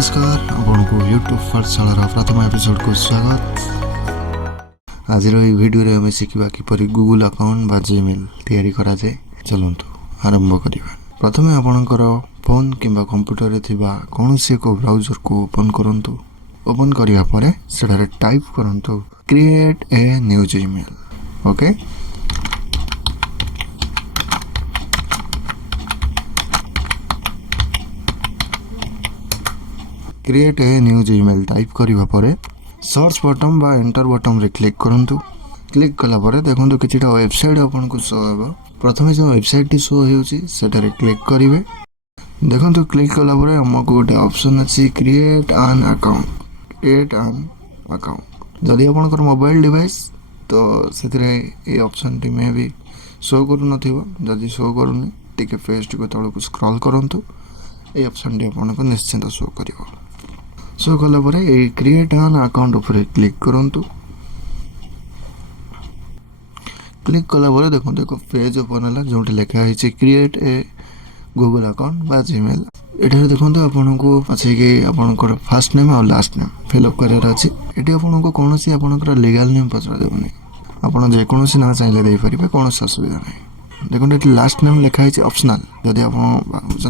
नमस्कार आपको यूट्यूब पाठशाला प्रथम एपिसोड को स्वागत। आज वीडियो रे हमें शिखा किपर गूगल अकाउंट बा जीमेल तैयारी करा जाए। चलतु आरंभ करिबा। प्रथमे आपणकर फोन किंबा कंप्यूटर रे थिबा कोनोसी एक ब्राउजर को ओपन करंतु। ओपन करिया परे सेटारे टाइप करंतु create a new Gmail. Okay create a new Gmail type करिवा परे सर्च बटन बा एंटर बटन रे क्लिक करंतु। क्लिक कला परे देखंतु किछिटा वेबसाइट आपन को शो हेबो। प्रथमे जो वेबसाइट टी शो हेउची सेटारे क्लिक करिवे। देखंतु क्लिक कला परे हमको गोटे ऑप्शन अछि क्रिएट एन अकाउंट। जदि आपनकर मोबाइल डिवाइस तो सेतिरे ए ऑप्शन टी में भी शो करू नथिबो। जदि शो करूनी टिके पेज को तळ को स्क्रॉल करंतु। ए ऑप्शन टी आपन को निश्चित शो करिवो। शो कला परे ए क्रिएट एन अकाउंट ऊपर क्लिक करंतु। क्लिक कला परे देखंतु एक पेज ओपन होला जोटे लिखा है क्रिएट ए गूगल अकाउंट बा जीमेल। एठारे देखंतु आपनको अछि कि आपनकर फर्स्ट नेम और लास्ट नेम फिल अप करर अछि। एठी आपनको कोनोसी आपनकर लीगल नेम पचरा देबनी। आपन जे कोनोसी ना चाहिले देई परिबे कोनोसी असुविधा नै। देखो ये लास्ट नेम लिखा है ऑप्शनल। जदि आप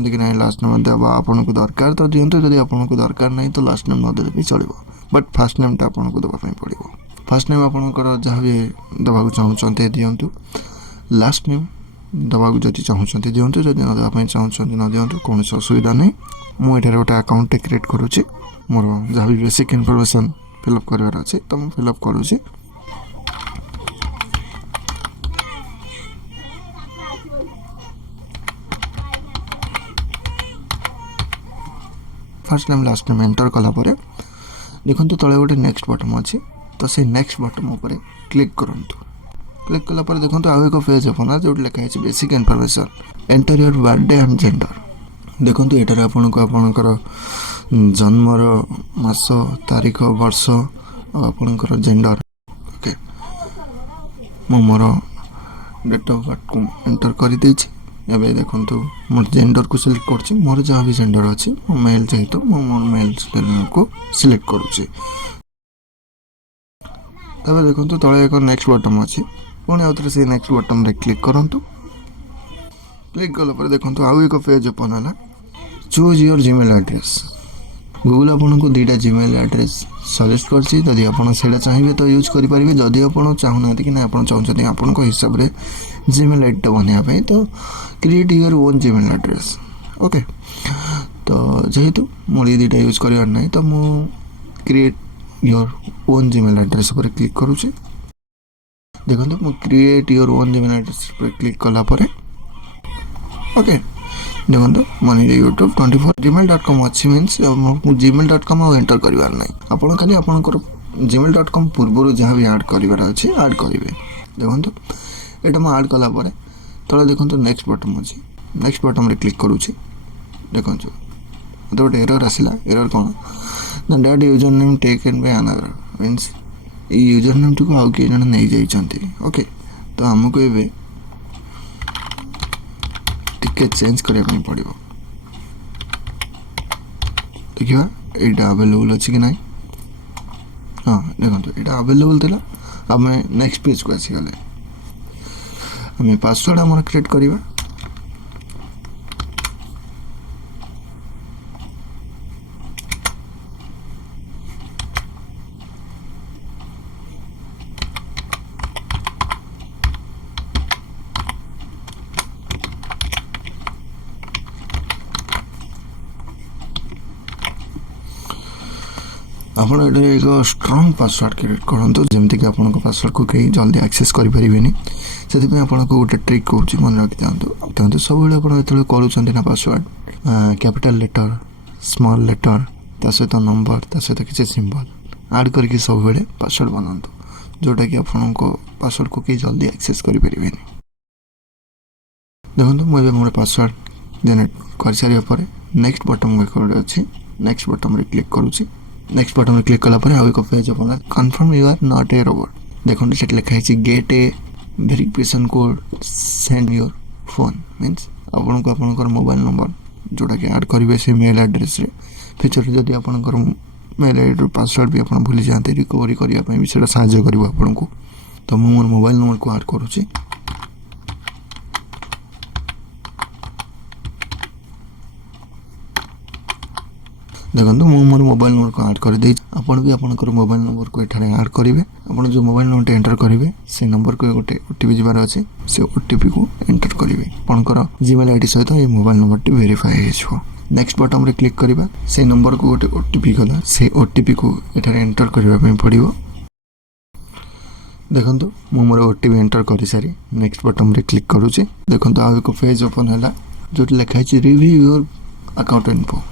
कि ना लास्ट नेम देवा आपन को दरकार तो दिंतु। जदि आपन को दरकार नहीं तो लास्ट नेम न देले भी चलिबो। बट फर्स्ट नेम टा आपन को देबा पई पड़िबो। फर्स्ट नेम आपन को जहाँ भी देबा को चाहउचंते दियंतु। लास्ट नेम देबा को जति चाहउचंते दियंतु। जदि न देबा पई चाहउचंते न दियंतु कोनोसी असुविधा नै। मु एठारे गोटे अकाउंट क्रिएट करूची। मोर जहाँ भी बेसिक इन्फॉर्मेशन फिल अप करबार अछि त मु फिल अप करूची। First name last name enter कला परे देखंतु तळे गोटे नेक्स्ट बटन अछि। तो से नेक्स्ट बटन ऊपर क्लिक करंतु। क्लिक कला परे देखंतु आउ एक पेज ओपन जो लिखा है basic information enter your birthday and gender. देखंतु एटारे आपनको आपनकर जन्मर मास तारीख वर्ष आपनकर जेंडर। ओके मो मोर डेट ऑफ बर्थ को एंटर कर देछि। एबे देखंतु मोर जेंडर को सिलेक्ट करछि। मोर जहाँ भी जेंडर अछि मो मेल जेहेतु मो मोर मेल जेंडर को सिलेक्ट करूछि। तबे देखंतु तळे एक नेक्स्ट बटन अछि। पुणी आउतरे से नेक्स्ट बटन रे क्लिक करंतु। क्लिक कला पर देखंतु आउ एक पेज ओपन होला। Choose your Gmail address. Google आपन को दुईटा जीमेल एड्रेस सजेस्ट करछि। जदि आपन सेडा चाहिबे तो यूज करि परिबे। जदि आपन चाहुना कि ना आपन चाहउछथि आपन को हिसाब रे जीमेल आईडी बनिया पे तो create your own Gmail address. Okay तो जेहेतु मोर ये दुईटा यूज करिवार नै तो मु create your own Gmail address पर क्लिक करूछि। देखंतु मु create your own Gmail address पर क्लिक कला परे ओके देखो मन यूट्यूब 24 gmail.com अच्छी मीन्स gmail.com एंटर करिवार नै। आपन खाली आपनकर gmail.com पूर्व जहाँ भी ऐड करिवार अछि ऐड करिवे। देखंतु एटा म ऐड कला परे तळे देखंतु नेक्स्ट बटन अछि। नेक्स्ट बटन रे क्लिक करूछि। देखंतु तो गोटे एरर आसिला। एरर कोन the that user name taken by another means ई यूजर नेम को आउ के जण नै जाई छथि। ओके तो हमको एबे टिके चेंज करिया पई पड़िबो। देखिबा एटा अवेलेबल अछि कि नै। हां देखंतु एटा अवेलेबल थिला। अब मैं नेक्स्ट पेज को आसी गले। हमें पासवर्ड हमर क्रिएट करिबा। आपण एटा एक स्ट्रांग पासवर्ड क्रिएट करंतु जेमति कि आपण को पासवर्ड को कहीं जल्दी एक्सेस करि परिबेनी। सेति पे आपण को गोटे ट्रिक कहूची मन रखि तांतु सब बेले आपण एतले करूछन्ती ना password capital letter small letter ता सहित नंबर ता सहित किछि सिंबल ऐड करके सब बेले पासवर्ड बनांतु जोटा कि आपण को पासवर्ड को कहीं जल्दी एक्सेस करि परिबेनी। देखंतु मोर मोर पासवर्ड जनरेट कर सारिया परे नेक्स्ट बटन को अछि। नेक्स्ट बटन रे क्लिक करूची। नेक्स्ट बटन रे क्लिक कला परे आउ एक page open confirm you are not a robot. देखंतु सेट लिखा है get a verification code send your phone means आपन को आपनकर मोबाइल नंबर जोटा कि ऐड करिवे से मेल एड्रेस रे ଫିଚର ଯଦି ଆପଣଙ୍କର मेल आईडी पासवर्ड भी आप भूली जाते रिकवरी करने भी साहाय्य कर आपन को। तो मुझे मोर मोबाइल नंबर को ऐड करुच्ची देखो मुझे मोर मोबाइल नंबर को ऐड कर दे आपन भी आपंकर मोबाइल नंबर को एठारे ऐड करेंगे। आप जो मोबाइल नंबर एंटर करेंगे से नंबर को गोटे ओटीपी जबार अच्छे से ओटीपी को एंटर करेंगे। आपंकर जीमेल आईडी सहित ये मोबाइल नंबर टी वेरीफाई हो। नेक्स्ट बटन रे क्लिक करबा से नंबर को गोटे ओटीपी गला से ओटीपी को एठारे एंटर करबा पड़िबो। देखंतु मु मोर ओटीपी एंटर करि सारी नेक्स्ट बटन रे क्लिक करूची। देखंतु आ एक पेज ओपन हला जोट लिखा है रिव्यू योर अकाउंट इन्फो।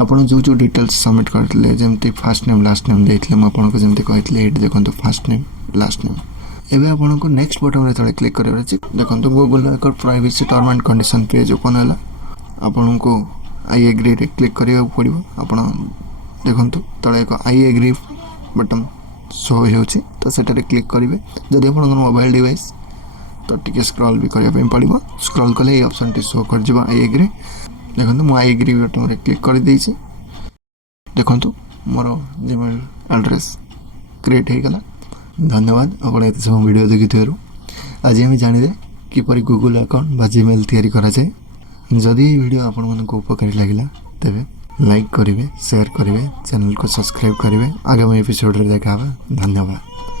आपण जो डिटेल्स सबमिट करथिले जेमति फर्स्ट नेम लास्ट नेम देथिले म आपण को जेमति कहितले एट देखंतु फर्स्ट नेम लास्ट नेम। एबे आपण को नेक्स्ट बटन रे तळे क्लिक करबा अछि। देखंतु गूगल एक privacy term and condition page open हला। आपण को आई एग्री रे क्लिक करिया पड़िबो। आपण देखंतु तळे एक आई एग्री बटन शो होउची तो सेटा रे क्लिक करिवे। जदि आपण मोबाइल डिवाइस तो टिके स्क्रॉल भी करिया पे पड़िबो। स्क्रॉल कले ये ऑप्शन टी शो कर जिवो आई एग्री। देखंतु मु आई एग्री बटन रे क्लिक कर देइछि। देखंतु मोर जीमेल एड्रेस क्रिएट हे गला। धन्यवाद आपण एते सब वीडियो देखिथिबारु। आज हम जानिले किपरि गूगल अकाउंट बा जीमेल तयारी करा जाय। जदि वीडियो आपण मन को उपकारी लागिला तेबे लाइक करिवे शेयर करिवे चैनल को सब्सक्राइब करिवे। आगामी एपिसोड रे देखा धन्यवाद।